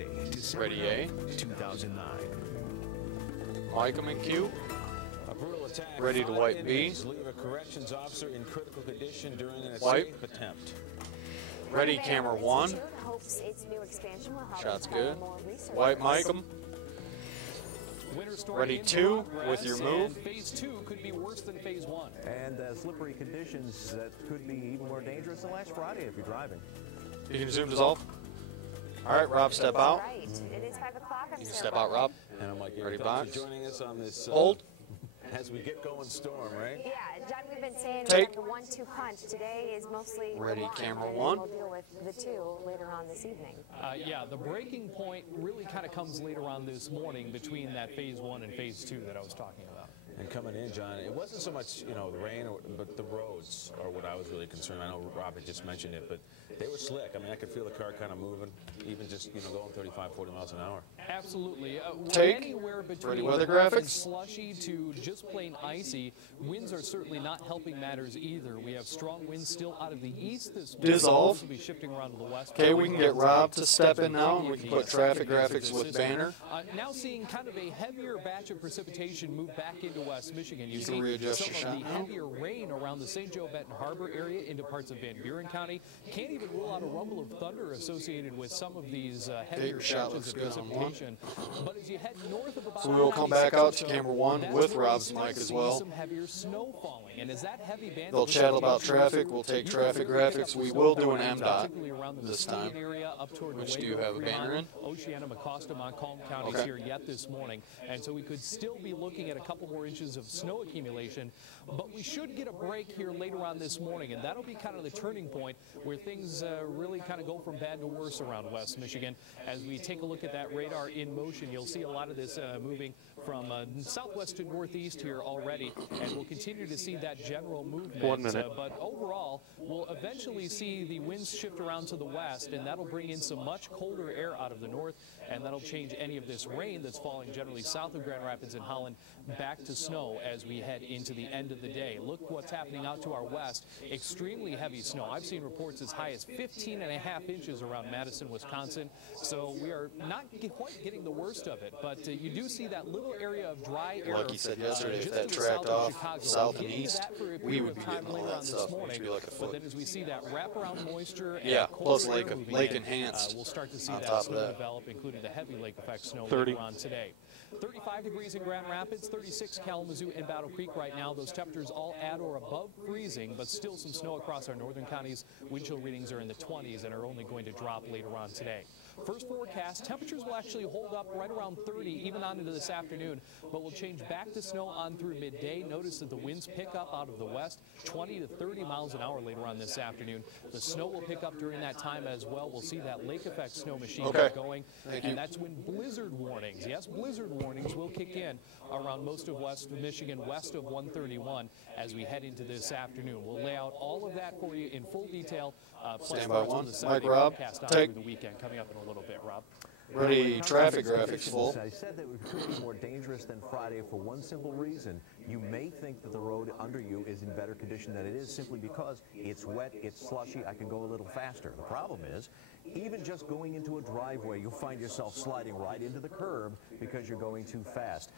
Tuesday, December Ready A. 2009. Micah McHugh. A brutal attack. Ready to wipe B. Leave a corrections officer in critical condition during an Wipe. escape attempt. Ready camera 1. Shot's good. Wipe Micah. Ready 2 with your move. Phase 2 could be worse than phase 1. And slippery conditions that could be even more dangerous than last Friday if you're driving. You can zoom dissolve. All right, Rob, step out. Right. It is 5 o'clock. You can step out, Rob. And I'm like, Ready, thanks box. for joining us on this Hold. as we get going storm, right? Yeah, John, we've been saying Take. the 1-2 punch. Today is mostly Ready, one, camera and 1. We'll deal with the 2 later on this evening. Yeah, the breaking point really kind of comes later on this morning between that phase 1 and phase 2 that I was talking about. And coming in, John, it wasn't so much, you know, the rain, but the roads are what I was really concerned. I know Rob had just mentioned it, but they were slick. I mean, I could feel the car kind of moving, even just, you know, going 35, 40 miles an hour. Absolutely. Take. Anywhere Ready between weather rough and graphics. slushy to just plain icy. Winds are certainly not helping matters either. We have strong winds still out of the east this morning. Dissolve. Will be shifting around to the west. Okay, we can get Rob to step in now. We can put traffic graphics with banner. Now seeing kind of a heavier batch of precipitation move back into West Michigan. You can see readjust some your of shot the now. heavier rain around the St. Joe Benton Harbor area into parts of Van Buren County. Can't even rule out a rumble of thunder associated with some of these heavier your shot patches looks of good on one. precipitation. But as you head north of about So we will come back 96 out or to so, camera 1 that's with where we Rob's start mic to as see well. some heavier snow falling. And as that heavy band They'll of chat about precipitation traffic. We'll take you traffic can really pick graphics. up We snow will do an falling, MDOT particularly around the this Muskegon time. area up toward Which the do you Waco, have a banner Fremont, in? Oceana, Mecosta, Montcalm counties Okay. here yet this morning. And so we could still be looking at a couple more inches of snow accumulation. But we should get a break here later on this morning. And that'll be kind of the turning point where things really kind of go from bad to worse around West Michigan. As we take a look at that radar in motion, you'll see a lot of this moving from southwest to northeast here already. And we'll continue to see that general movement. 1 minute. But overall, we'll eventually see the winds shift around to the west, and that'll bring in some much colder air out of the north, and that'll change any of this rain that's falling generally south of Grand Rapids and Holland back to snow as we head into the end of the day. Look what's happening out to our west. Extremely heavy snow. I've seen reports as high as 15.5 inches around Madison, Wisconsin. So we are not quite getting the worst of it, but you do see that little area of dry air. Like he said yesterday, if just that to the tracked south of off Chicago. south We'll and get into east, that for a we period would of be time getting all later that on this stuff, which morning. would be like a But foot. then as we see that wraparound moisture and Yeah, colder plus air lake moving in, enhanced we'll start to see on that top of snow that. develop, including the heavy lake effect snow 30. later on today. 35 degrees in Grand Rapids, 36 Kalamazoo and Battle Creek right now. Those temperatures all at or above freezing, but still some snow across our northern counties. Wind chill readings are in the 20s and are only going to drop later on today. First forecast, temperatures will actually hold up right around 30 even on into this afternoon, but will change back to snow on through midday. Notice that the winds pick up out of the west, 20 to 30 miles an hour later on this afternoon. The snow will pick up during that time as well. We'll see that lake effect snow machine get going, and that's when blizzard warnings, yes, blizzard warnings will kick in around most of West Michigan, west of 131 as we head into this afternoon. We'll lay out all of that for you in full detail. Stand by one. The Mike, Rob, take. through the weekend coming up in a little bit, Rob. Ready, traffic graphics full. I said that it could be more dangerous than Friday for one simple reason. You may think that the road under you is in better condition than it is simply because it's wet, it's slushy, I can go a little faster. The problem is, even just going into a driveway, you'll find yourself sliding right into the curb because you're going too fast.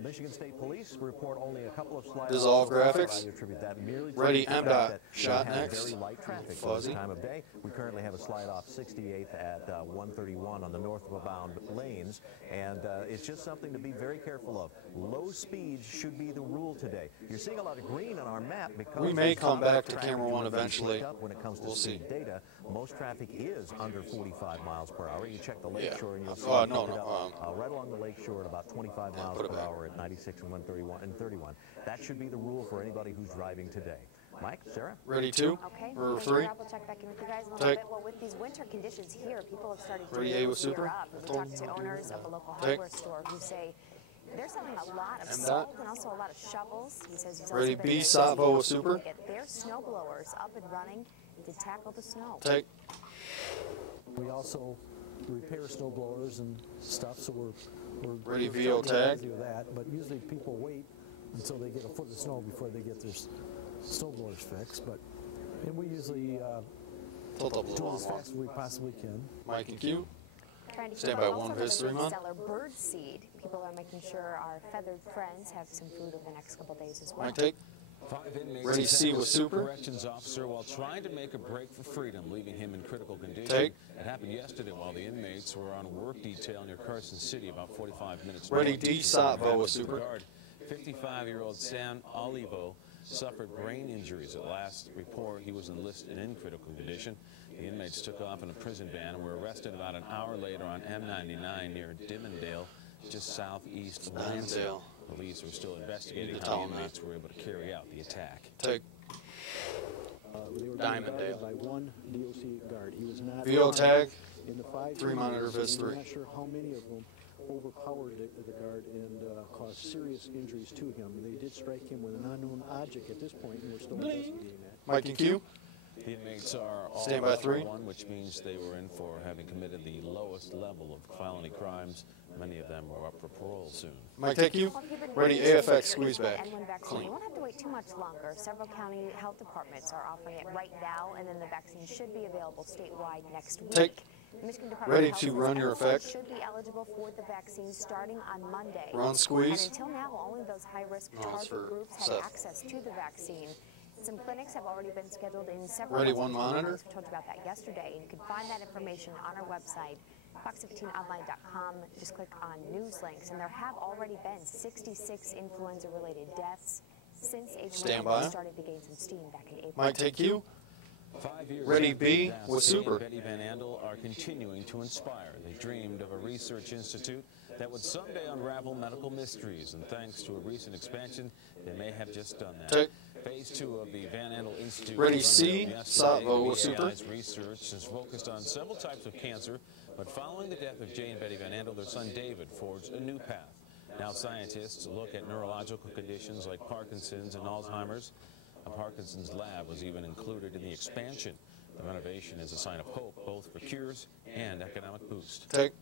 Michigan State Police report only a couple of slides. Dissolve graphics. I attribute that merely to Ready, the fact MDOT. that we Shot have next. very light traffic for Fuzzy. this time of day. We currently have a slide off 68th at 131 on the northbound lanes, and it's just something to be very careful of. Low speeds should be the rule today. You're seeing a lot of green on our map because We may come back to traffic camera 1 is being eventually. picked up when it comes to We'll see. speed data. Most traffic is under 45 miles per hour. You check the lakeshore and you'll see No, it no, picked up, right along the lakeshore at about 25 miles put it per back. hour at 96 and 131 and 31. That should be the rule for anybody who's driving today. Mike, Sarah? Ready, 2. Okay. Or Thank you, 3. Rob. We'll check back in with you guys in a little Take. bit. Well, with these winter conditions here, people have started to Ready, A really with super. gear up. We talked to owners of a local Take. hardware store who say they're selling a lot of And salt and also a lot of shovels. He says he's Ready, also been B, able Savo to with super. get their snow blowers up and running to tackle the snow. Take. We also repair snow blowers and stuff, so we're Ready, we're VO starting to tag. do that. But usually people wait until they get a foot of snow before they get their snow blowers fixed. And we usually Tilt up a do little it as more. fast as we possibly can. Mike and Q. Trying to Stand keep by up one also Viz with 3 the month. Stellar bird seed. People are making sure our feathered friends have some food over the next couple days as well. Mike, take. 5 inmates Ready, C attacked with a state Super. corrections officer while trying to make a break for freedom, leaving him in critical condition. Take. It happened yesterday while the inmates were on work detail near Carson City, about 45 minutes. Ready, north D, of Sotvo with the Super. guard. 55-year-old San Olivo suffered brain injuries. At last report, he was enlisted in critical condition. The inmates took off in a prison van and were arrested about an hour later on M99 near Dimondale, just southeast of Lansdale. Police were still investigating how the inmates were able to carry out the attack. Take. They were Diamond guarded Dale. by one DOC guard. He was not VO armed. tag. In the 5 3 monitor years, Viz we're 3. not sure how many of them overpowered the guard and caused serious injuries to him. They did strike him with an unknown object at this point, and we're still investigating that. Mike and Q. The inmates are all Stand by 3. one, which means they were in for having committed the lowest level of felony crimes. Many of them are up for parole soon. Mike, take you. Ready, AFX squeeze back. You won't have to wait too much longer. Several county health departments are offering it right now, and then the vaccine should be available statewide next week. Take. The Michigan Department Ready of Health to says run your everyone effect. should be eligible for the vaccine starting on Monday. Run, squeeze. And until now, only those high-risk No, it's target for groups had Seth. access to the vaccine. Some clinics have already been scheduled in several Ready, Western one monitor. counties. We told you about that yesterday, and you can find that information on our website, fox15online.com. Just click on news links, and there have already been 66 influenza-related deaths since Stand H1N1 by. started to gain some steam back in April. Mike, take you. 5 years Ready, after B, the deaths, with Jay Super. and Betty Van Andel are continuing to inspire. They dreamed of a research institute that would someday unravel medical mysteries, and thanks to a recent expansion, they may have just done that. Take. Phase 2 of the Van Andel Institute. Ready, was C, unveiled yesterday. Sotvo with Super. VAI's research is focused on several types of cancer, but following the death of Jay and Betty Van Andel, their son David forged a new path. Now scientists look at neurological conditions like Parkinson's and Alzheimer's. A Parkinson's lab was even included in the expansion. The renovation is a sign of hope, both for cures and economic boost. Take.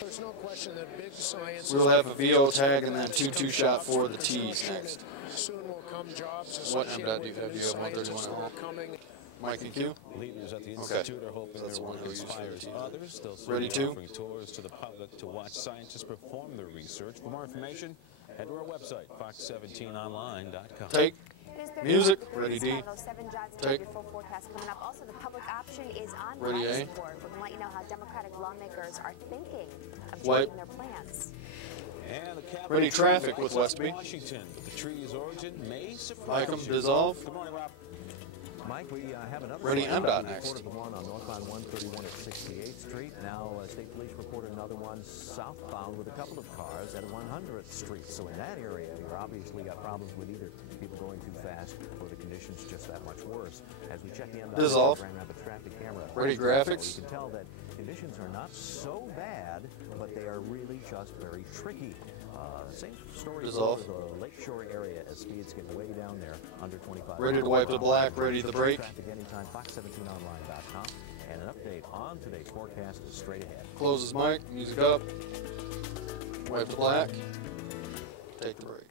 There's no question that big science. We'll have a VO tag and then 2-2 shot for the T's next. Soon will come jobs What associated M.D. with have the you have scientists 131 that at are home? coming. Mike and Q. Leaders at the Okay. Institute are hoping That's their the one work you'll use for inspires the others. They'll soon Ready be to? offering tours to the public to watch scientists perform their research. For more information, head to our website, fox17online.com. Take. It is 30 Music. degrees, Ready, D. 507 Johnson. Take. Your full forecast coming up. Also, the public option is on Ready, life A. support. We're going to let you know how Democratic lawmakers are thinking of Wipe. changing their plans. And the capital Ready, tree traffic lights with up Westby. Washington. The tree's origin may surprise Mike 'em, you. dissolve. Good morning, Rob. Mike, we have an update. Ready, MDOT We next. reported the one on northbound 131 at 68th Street. Now, State Police reported another one southbound with a couple of cars at 100th Street. So in that area, you're obviously got problems with either people going too fast or the conditions just that much worse. As we check the MDOT Dissolve. Grand Rapids traffic camera. Ready, So graphics. you can tell that conditions are not so bad, but they are really just very tricky. Same story Dissolve. for the Lakeshore area as speeds get way down there, under 25. Ready to wipe the black, ready to break. Traffic anytime, fox17online.com. And an update on today's forecast is straight ahead. Closes mic. Music up. Wipe the black. Take the break.